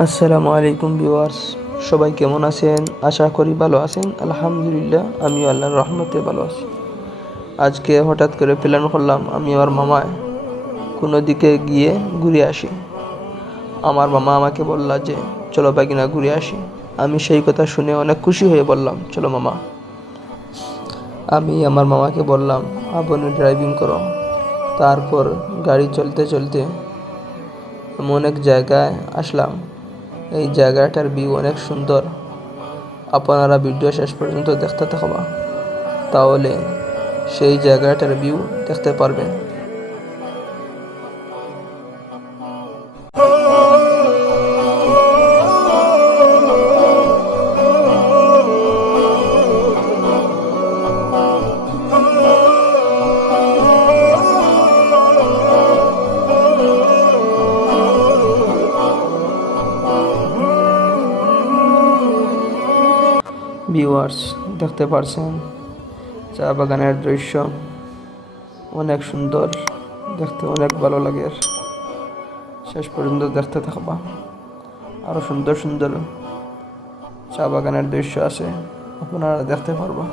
আসসালামু আলাইকুম ভিউয়ার্স, সবাই কেমন আছেন? আশা করি ভালো আছেন। আলহামদুলিল্লাহ, আমিও আল্লাহর রহমতে ভালো আছি। আজকে হঠাৎ করে প্ল্যান করলাম আমি আর মামায় কোনো দিকে গিয়ে ঘুরে আসি। আমার মামা আমাকে বলল যে চলো বাগিনা ঘুরে আসি। আমি সেই কথা শুনে অনেক খুশি হয়ে বললাম চলো মামা। আমি আমার মামাকে বললাম আপনি ড্রাইভিং করো। তারপর গাড়ি চলতে চলতে এমন এক জায়গায় আসলাম। এই জায়গাটার ভিউ অনেক সুন্দর। আপনারা ভিডিও শেষ পর্যন্ত দেখতে থাকবা, তাহলে সেই জায়গাটার ভিউ দেখতে পারবেন। ভিউয়ার্স, দেখতে পারছেন চা বাগানের দৃশ্য অনেক সুন্দর, দেখতে অনেক ভালো লাগে। শেষ পর্যন্ত দেখতে থাকবা, আরও সুন্দর সুন্দর চা বাগানের দৃশ্য আছে, আপনারা দেখতে পারবা।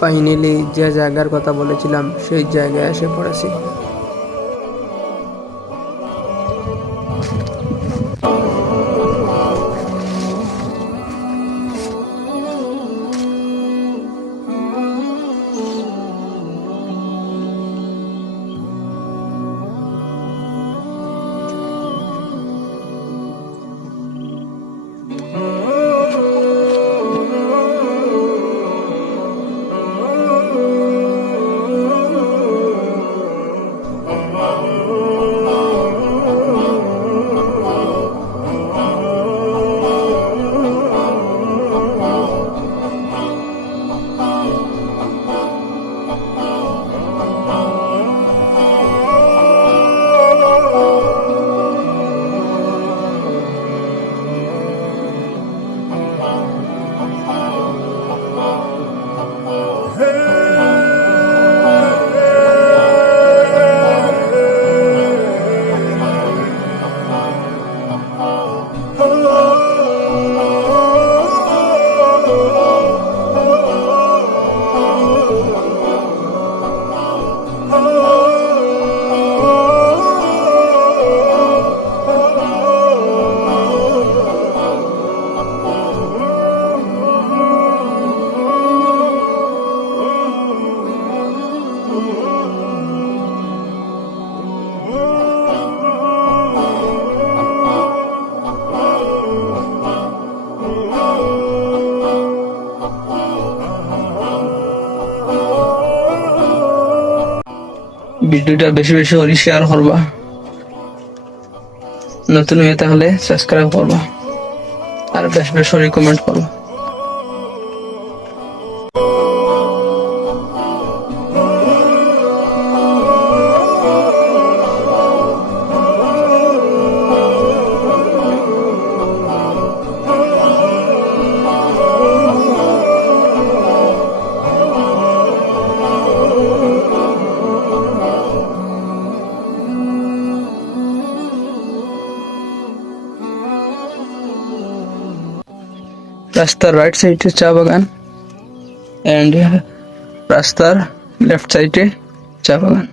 ফাইনালি যে জায়গার কথা বলেছিলাম সেই জায়গায় এসে পড়েছি। ভিডিওটা বেশি বেশি করে শেয়ার করবা, নতুন হয়ে তাহলে সাবস্ক্রাইব করবা, আর বেশি বেশি করে কমেন্ট করবা। রাস্তার রাইট সাইডে চা বাগান এন্ড রাস্তার লেফট সাইডে চা বাগান।